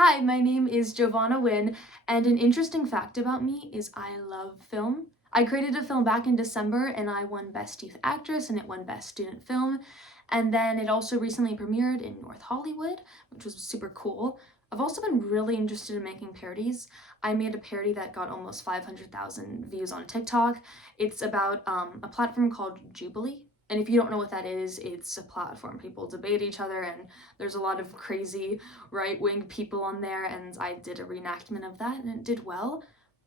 Hi, my name is Giovanna Wynn, and an interesting fact about me is I love film. I created a film back in December and I won Best Youth Actress and it won Best Student Film. And then it also recently premiered in North Hollywood, which was super cool. I've also been really interested in making parodies. I made a parody that got almost 500,000 views on TikTok. It's about a platform called Jubilee. And if you don't know what that is, it's a platform. People debate each other, and there's a lot of crazy right-wing people on there, and I did a reenactment of that, and it did well.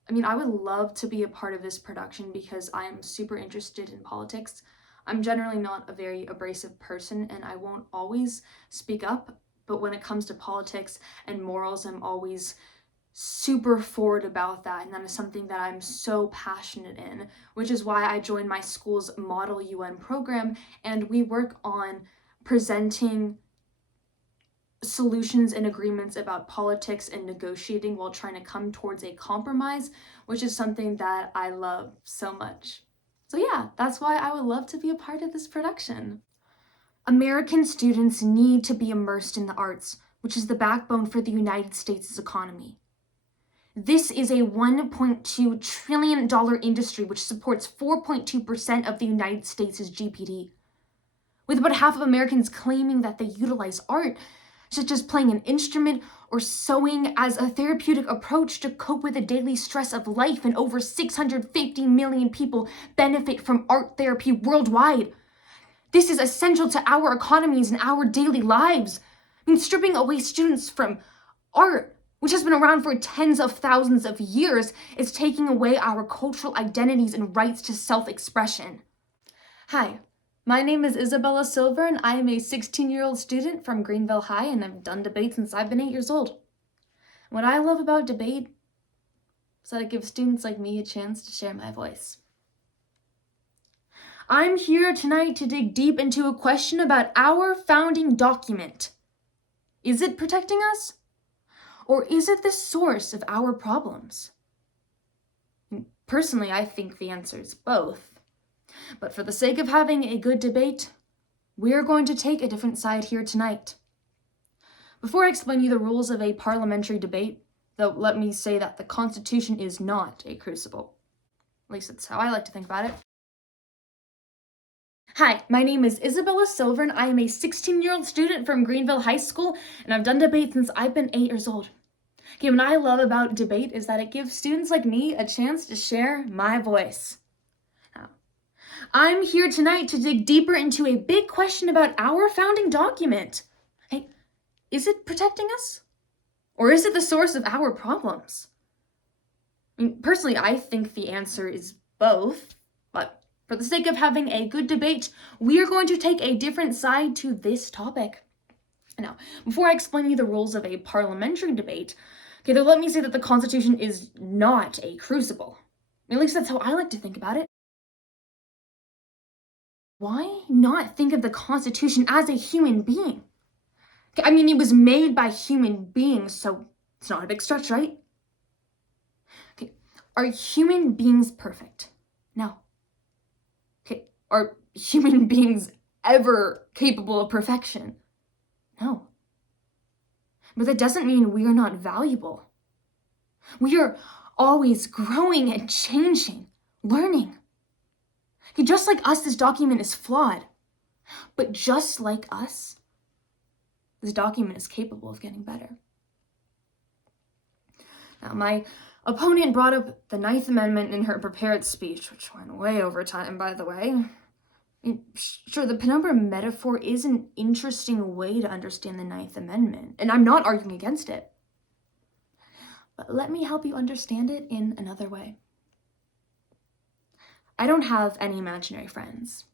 I mean, I would love to be a part of this production because I am super interested in politics. I'm generally not a very abrasive person, and I won't always speak up, but when it comes to politics and morals, I'm always super forward about that, and that is something that I'm so passionate in, which is why I joined my school's Model UN program, and we work on presenting solutions and agreements about politics and negotiating while trying to come towards a compromise, which is something that I love so much. So yeah, that's why I would love to be a part of this production. American students need to be immersed in the arts, which is the backbone for the United States' economy. This is a $1.2 trillion industry which supports 4.2% of the United States' GDP. With about half of Americans claiming that they utilize art, such as playing an instrument or sewing, as a therapeutic approach to cope with the daily stress of life, and over 650 million people benefit from art therapy worldwide. This is essential to our economies and our daily lives. I mean, stripping away students from art, which has been around for tens of thousands of years, is taking away our cultural identities and rights to self-expression. Hi, my name is Isabella Silver, and I am a 16-year-old student from Greenville High, and I've done debate since I've been 8 years old. What I love about debate is that it gives students like me a chance to share my voice. I'm here tonight to dig deep into a question about our founding document. Is it protecting us? Or is it the source of our problems? Personally, I think the answer is both. But for the sake of having a good debate, we're going to take a different side here tonight. Before I explain you the rules of a parliamentary debate, though, let me say that the Constitution is not a crucible. At least that's how I like to think about it. Hi, my name is Isabella Silver, and I am a 16-year-old student from Greenville High School, and I've done debate since I've been 8 years old. Okay, what I love about debate is that it gives students like me a chance to share my voice. Now, I'm here tonight to dig deeper into a big question about our founding document. Hey, is it protecting us? Or is it the source of our problems? I mean, personally, I think the answer is both, but for the sake of having a good debate, we are going to take a different side to this topic. Now, before I explain you the rules of a parliamentary debate, okay, though, let me say that the Constitution is not a crucible. At least that's how I like to think about it. Why not think of the Constitution as a human being? Okay, I mean, it was made by human beings, so it's not a big stretch, right? Okay, are human beings perfect? No. Okay, are human beings ever capable of perfection? No. But that doesn't mean we are not valuable. We are always growing and changing, learning. Okay, just like us, this document is flawed. But just like us, this document is capable of getting better. Now, my opponent brought up the Ninth Amendment in her prepared speech, which went way over time, by the way. I mean, sure, the penumbra metaphor is an interesting way to understand the Ninth Amendment, and I'm not arguing against it. But let me help you understand it in another way. I don't have any imaginary friends.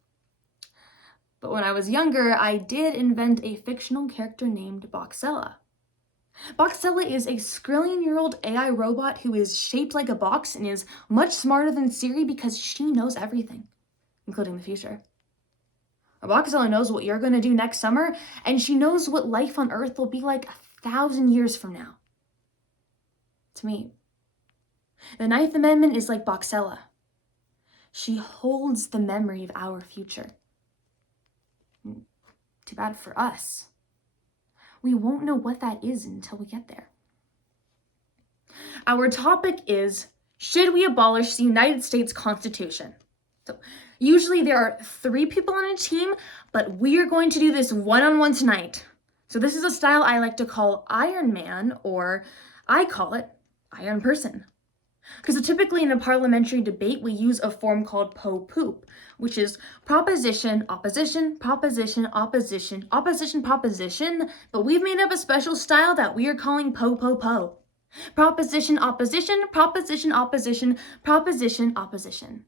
But when I was younger, I did invent a fictional character named Boxella. Boxella is a skrillion-year-old AI robot who is shaped like a box and is much smarter than Siri because she knows everything, including the future. Boxella knows what you're going to do next summer, and she knows what life on Earth will be like 1,000 years from now. To me, the Ninth Amendment is like Boxella. She holds the memory of our future. Too bad for us. We won't know what that is until we get there. Our topic is, should we abolish the United States Constitution? So usually there are 3 people on a team, but we are going to do this one-on-one tonight. So this is a style I like to call Iron Man, or I call it Iron Person. Because typically in a parliamentary debate, we use a form called po-poop, which is proposition, opposition, proposition, opposition, opposition, proposition, but we've made up a special style that we are calling po-po-po. Proposition, opposition, proposition, opposition, proposition, opposition.